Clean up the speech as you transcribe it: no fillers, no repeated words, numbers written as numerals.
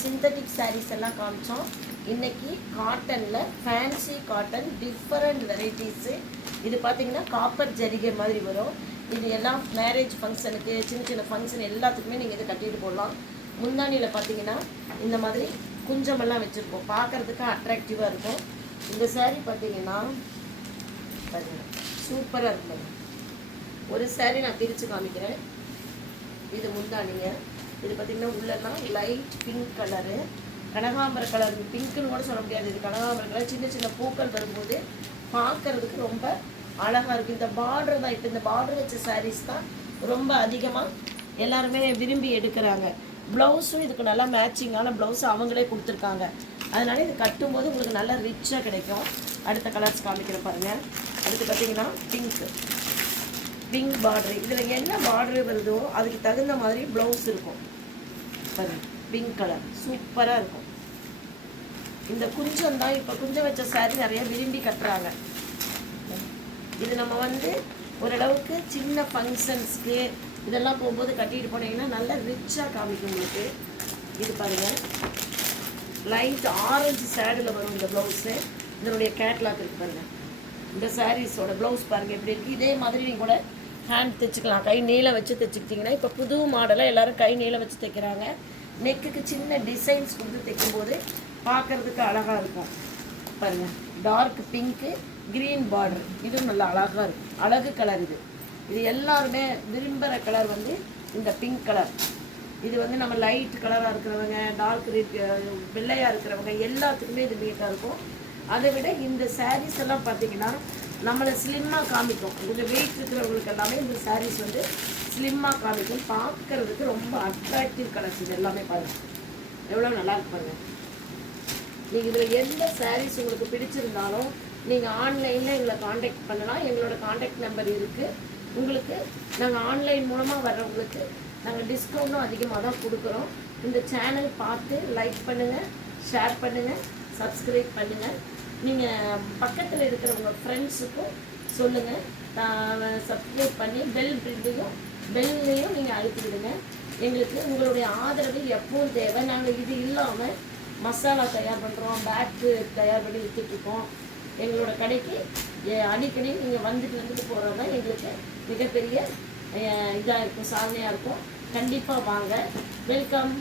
Synthetic saris எல்லாம் காமிச்சோம். இன்றைக்கி காட்டனில் ஃபேன்சி காட்டன் டிஃப்ரெண்ட் வெரைட்டிஸு. இது பார்த்திங்கன்னா காப்பர் ஜரிகை மாதிரி வரும். இது எல்லாம் மேரேஜ் ஃபங்க்ஷனுக்கு, சின்ன சின்ன ஃபங்க்ஷன் எல்லாத்துக்குமே நீங்கள் இதை கட்டிட்டு போடலாம். முந்தானியில் பார்த்தீங்கன்னா இந்த மாதிரி குஞ்சமெல்லாம் வச்சுருக்கோம், பார்க்குறதுக்கு அட்ராக்டிவாக இருக்கும். இந்த சாரீ பார்த்தீங்கன்னா சூப்பராக இருக்கும். ஒரு சாரீ நான் பிரித்து காமிக்கிறேன். இது முந்தானிங்க. இது பார்த்திங்கன்னா உள்ளெல்லாம் லைட் பிங்க் கலரு, கனகாம்பர கலர். பிங்க்குன்னு கூட சொல்ல முடியாது, இது கனகாம்பர கலர். சின்ன சின்ன பூக்கள் வரும்போது பார்க்குறதுக்கு ரொம்ப அழகாக இருக்குது. இந்த பார்டர் தான், இப்போ இந்த பார்டர் வச்ச சாரீஸ் தான் ரொம்ப அதிகமாக எல்லாருமே விரும்பி எடுக்கிறாங்க. ப்ளவுஸும் இதுக்கு நல்லா மேட்சிங்கான ப்ளவுஸ் அவங்களே கொடுத்துருக்காங்க. அதனால இது கட்டும்போது உங்களுக்கு நல்லா ரிச்சாக கிடைக்கும். அடுத்த கலர்ஸ் காமிக்கிற பாருங்கள். அடுத்து பார்த்திங்கன்னா பிங்க் பார்டரு. இதில் என்ன பார்டரு வருதோ அதுக்கு தகுந்த மாதிரி ப்ளவுஸ் இருக்கும் பாருங்கள். பிங்க் கலர் சூப்பராக இருக்கும். இந்த குஞ்சம் தான் இப்போ குஞ்சம் வச்ச சாரீ நிறைய விரும்பி கட்டுறாங்க. இது நம்ம ஓரளவுக்கு சின்ன ஃபங்க்ஷன்ஸ்க்கு இதெல்லாம் போகும்போது கட்டிட்டு போனீங்கன்னா நல்லா ரிச்சாக காமிக்கும் உங்களுக்கு. இது பாருங்கள், லைட் ஆரஞ்சு சேடில் வரும் இந்த ப்ளவுஸு. இதனுடைய கேட்லாக் இருக்குது பாருங்கள். இந்த சாரீஸோட ப்ளவுஸ் பாருங்கள் எப்படி இருக்குது. இதே மாதிரி நீங்கள் கூட ஹேண்ட் தைச்சிக்கலாம், கை நீளம் வச்சு தைச்சிக்கிட்டிங்கன்னா. இப்போ புது மாடலாக எல்லோரும் கை நீளம் வச்சு தைக்கிறாங்க. நெக்குக்கு சின்ன டிசைன்ஸ் கொடுத்து தைக்கும்போது பார்க்குறதுக்கு அழகாக இருக்கும் பாருங்கள். டார்க் பிங்க்கு, க்ரீன் பார்டர், இதுவும் நல்லா அழகாக இருக்கும். அழகு கலர் இது. இது எல்லாருமே விரும்புகிற கலர் இந்த பிங்க் கலர். இது நம்ம லைட் கலராக இருக்கிறவங்க, டார்க் வெள்ளையாக இருக்கிறவங்க எல்லாத்துக்குமே இது நீட்டாக இருக்கும். அதை விட இந்த சாரீஸ் எல்லாம் பார்த்திங்கன்னா நம்மளை ஸ்லிம்மாக காமிக்கும். கொஞ்சம் வெயிட் இருக்கிறவங்களுக்கு எல்லாமே இந்த சாரீஸ் ஸ்லிம்மாக காமிக்கும். பார்க்குறதுக்கு ரொம்ப அட்ராக்டிவ் கலர்ஸ். இது எல்லாமே பாருங்கள் எவ்வளோ நல்லா இருக்கு பாருங்கள். நீங்கள் இதில் எந்த சாரீஸ் உங்களுக்கு பிடிச்சிருந்தாலும் நீங்கள் ஆன்லைனில் எங்களை காண்டாக்ட் பண்ணலாம். எங்களோட காண்டாக்ட் நம்பர் இருக்குது. உங்களுக்கு நாங்கள் ஆன்லைன் மூலமாக வர்றவங்களுக்கு நாங்கள் டிஸ்கவுண்ட்டும் அதிகமாக தான் கொடுக்குறோம். இந்த சேனல் பார்த்து லைக் பண்ணுங்கள், ஷேர் பண்ணுங்கள், சப்ஸ்கிரைப் பண்ணுங்கள். நீங்கள் பக்கத்தில் இருக்கிறவங்க ஃப்ரெண்ட்ஸுக்கும் சொல்லுங்கள். சப்ஸ்கிரைப் பண்ணி பெல்லையும் நீங்கள் அழுத்தி விடுங்க. எங்களுக்கு உங்களுடைய ஆதரவு எப்பவும் தேவை. நாங்கள் இது இல்லாமல் மசாலா தயார் பண்ணுறோம், பேக்கு தயார் பண்ணி விற்றுட்ருக்கோம். எங்களோட கடைக்கு அடிக்கடி நீங்கள் வந்துட்டு போகிறது தான் எங்களுக்கு மிகப்பெரிய இதாக இருக்கும், சாதனையாக இருக்கும். கண்டிப்பாக வாங்க. வெல்கம்.